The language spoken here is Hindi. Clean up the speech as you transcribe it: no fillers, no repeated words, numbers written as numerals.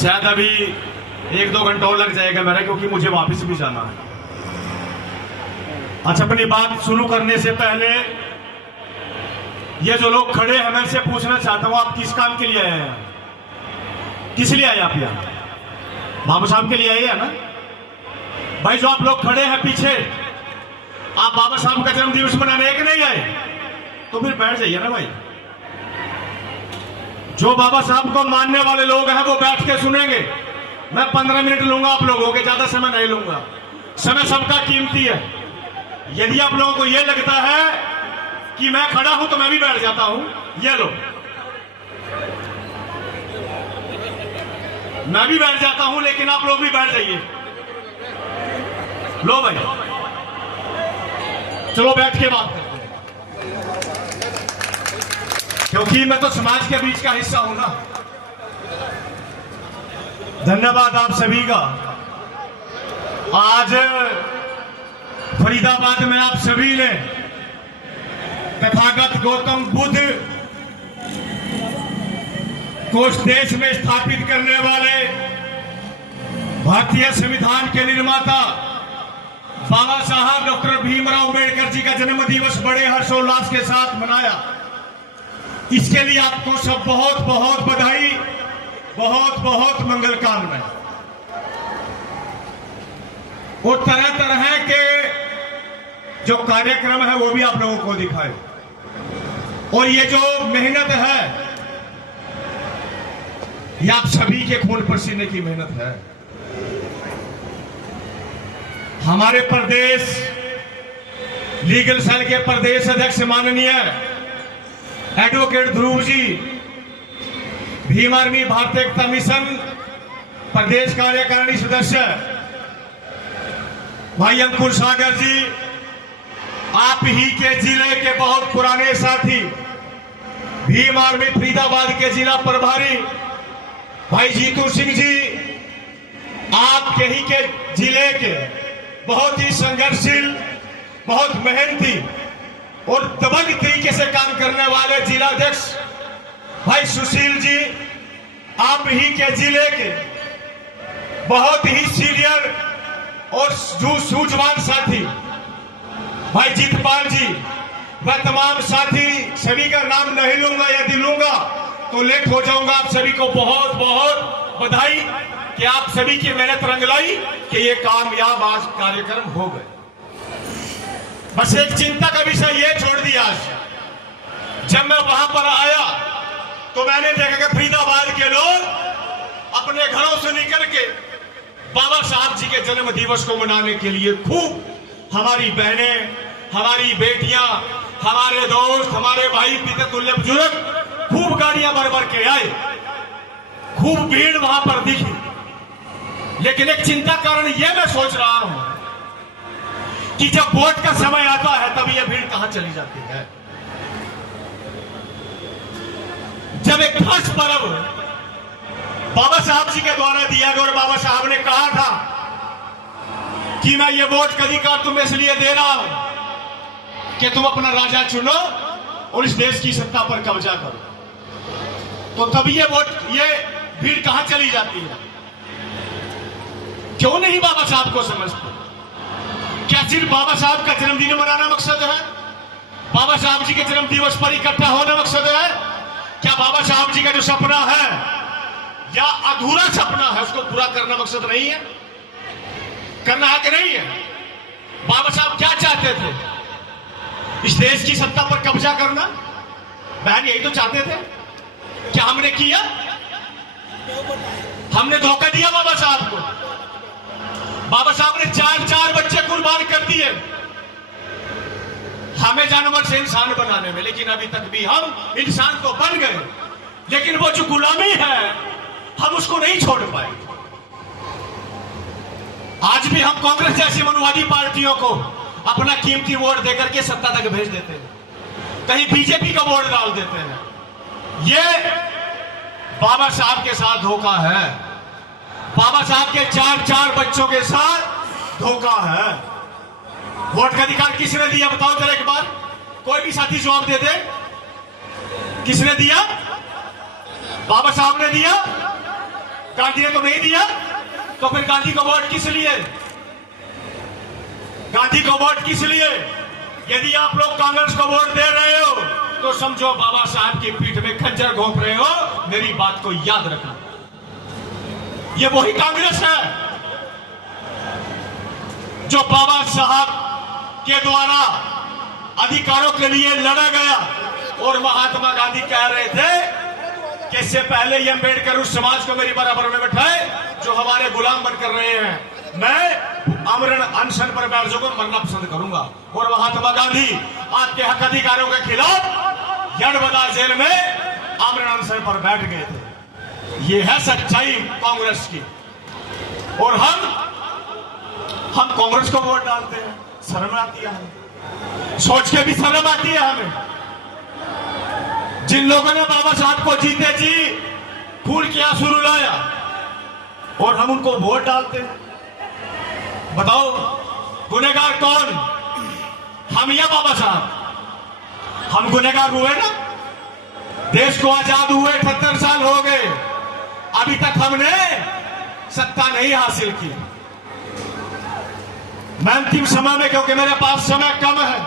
शायद अभी 1-2 घंटा और लग जाएगा मेरा, क्योंकि मुझे वापस भी जाना है। अच्छा, अपनी बात शुरू करने से पहले ये जो लोग खड़े हैं, मैं से पूछना चाहता हूं, आप किस काम के लिए आए हैं? किस लिए आए आप यहाँ? बाबा साहब के लिए आए हैं ना भाई? जो आप लोग खड़े हैं पीछे, आप बाबा साहब का जन्म दिवस मनाने एक नहीं आए? तो फिर बैठ जाइए ना भाई। जो बाबा साहब को मानने वाले लोग हैं वो बैठ के सुनेंगे। मैं 15 मिनट लूंगा आप लोगों के, ज्यादा समय नहीं लूंगा। समय सबका कीमती है। यदि आप लोगों को यह लगता है कि मैं खड़ा हूं तो मैं भी बैठ जाता हूं, ये लो, मैं भी बैठ जाता हूं, लेकिन आप लोग भी बैठ जाइए। लो भाई, चलो बैठ के बात करते हैं, क्योंकि मैं तो समाज के बीच का हिस्सा हूं ना। धन्यवाद आप सभी का। आज फरीदाबाद में आप सभी ने तथागत गौतम बुद्ध को इस देश में स्थापित करने वाले भारतीय संविधान के निर्माता बाबा साहब डॉक्टर भीमराव अंबेडकर जी का जन्म दिवस बड़े हर्षोल्लास के साथ मनाया। इसके लिए आपको सब बहुत बहुत बधाई, बहुत बहुत मंगल कामनाएं। और तरह तरह के जो कार्यक्रम है वो भी आप लोगों को दिखाए। और ये जो मेहनत है, ये आप सभी के खून पसीने की मेहनत है। हमारे प्रदेश लीगल सेल के प्रदेश अध्यक्ष माननीय एडवोकेट ध्रुव जी, भीम आर्मी भारतीय एकता मिशन प्रदेश कार्यकारिणी सदस्य भाई अंकुर सागर जी, आप ही के जिले के बहुत पुराने साथी भीम आर्मी फरीदाबाद के जिला प्रभारी भाई जीतू सिंह जी, आपके ही के जिले के बहुत ही संघर्षशील, बहुत मेहनती और दबंग तरीके से काम करने वाले जिला अध्यक्ष भाई सुशील जी, आप ही के जिले के बहुत ही सीनियर और सूझवान साथी भाई जीतपाल जी, वह तमाम साथी, सभी का नाम नहीं लूंगा, यदि लूंगा तो लेट हो जाऊंगा। आप सभी को बहुत बहुत बधाई कि आप सभी की मेहनत रंग लाई कि ये कामयाब आज कार्यक्रम हो गए। बस एक चिंता का विषय ये छोड़ दिया। आज जब मैं वहां पर आया तो मैंने देखा कि फरीदाबाद के लोग अपने घरों से निकल के बाबा साहब जी के जन्म दिवस को मनाने के लिए खूब, हमारी बहनें, हमारी बेटियां, हमारे दोस्त, हमारे भाई, पिता तुल्य बुजुर्ग खूब गाड़ियां भर भर के आए, खूब भीड़ वहां पर दिखी। लेकिन एक चिंता कारण यह मैं सोच रहा हूं कि जब वोट का समय आता है तब यह भीड़ कहां चली जाती है। जब एक खास पर्व बाबा साहब जी के द्वारा दिया गया और बाबा साहब ने कहा था कि मैं ये वोट का अधिकार तुम्हें इसलिए दे रहा हूं कि तुम अपना राजा चुनो और इस देश की सत्ता पर कब्जा करो, तो तब ये वोट, ये भीड़ कहां चली जाती है? क्यों नहीं बाबा साहब को समझते? क्या सिर्फ बाबा साहब का जन्मदिन मनाना मकसद है? बाबा साहब जी के जन्म दिवस पर इकट्ठा होना मकसद है? क्या बाबा साहब जी का जो सपना है या अधूरा सपना है उसको पूरा करना मकसद नहीं है? करना है कि नहीं है? बाबा साहब क्या चाहते थे? इस देश की सत्ता पर कब्जा करना? बहन यही तो चाहते थे। क्या हमने किया? हमने धोखा दिया बाबा साहब को। बाबा साहब ने 4 बच्चे कुर्बान कर दिए हमें जानवर से इंसान बनाने में, लेकिन अभी तक भी हम इंसान तो बन गए, लेकिन वो जो गुलामी है हम उसको नहीं छोड़ पाए। आज भी हम कांग्रेस जैसी मनुवादी पार्टियों को अपना कीमती वोट देकर के सत्ता तक भेज देते हैं, कहीं बीजेपी का वोट डाल देते हैं। ये बाबा साहब के साथ धोखा है। बाबा साहब के 4 बच्चों के साथ धोखा है। वोट का अधिकार किसने दिया? बताओ जरा एक बार, कोई भी साथी जवाब दे दे। किसने दिया? बाबा साहब ने दिया। गांधी ने तो नहीं दिया, तो फिर गांधी को वोट किस लिए? गांधी को वोट किस लिए? यदि आप लोग कांग्रेस को वोट दे रहे हो तो समझो बाबा साहब की पीठ में खंजर घोंप रहे हो। मेरी बात को याद रखना, ये वही कांग्रेस है जो बाबा साहब के द्वारा अधिकारों के लिए लड़ा गया। और महात्मा गांधी कह रहे थे कि इससे पहले ये अम्बेडकर उस समाज को मेरी बराबर में बैठाए जो हमारे गुलाम बनकर रहे हैं, मैं आमरण अनशन पर बैठ जाकर मरना पसंद करूंगा। और महात्मा गांधी आपके हक अधिकारों के खिलाफ यड़बदा जेल में आमरण अनशन पर बैठ गए थे। ये है सच्चाई कांग्रेस की। और हम कांग्रेस को वोट डालते हैं, शर्म आती है हमें, सोच के भी शर्म आती है हमें। जिन लोगों ने बाबा साहब को जीते जी खून के आंसू रुलाया और हम उनको वोट डालते हैं। बताओ गुनहगार कौन, हम या बाबा साहब? हम गुनहगार हुए ना, देश को आजाद हुए 78 साल हो गए, अभी तक हमने सत्ता नहीं हासिल की। मैं अंतिम समय में, क्योंकि मेरे पास समय कम है,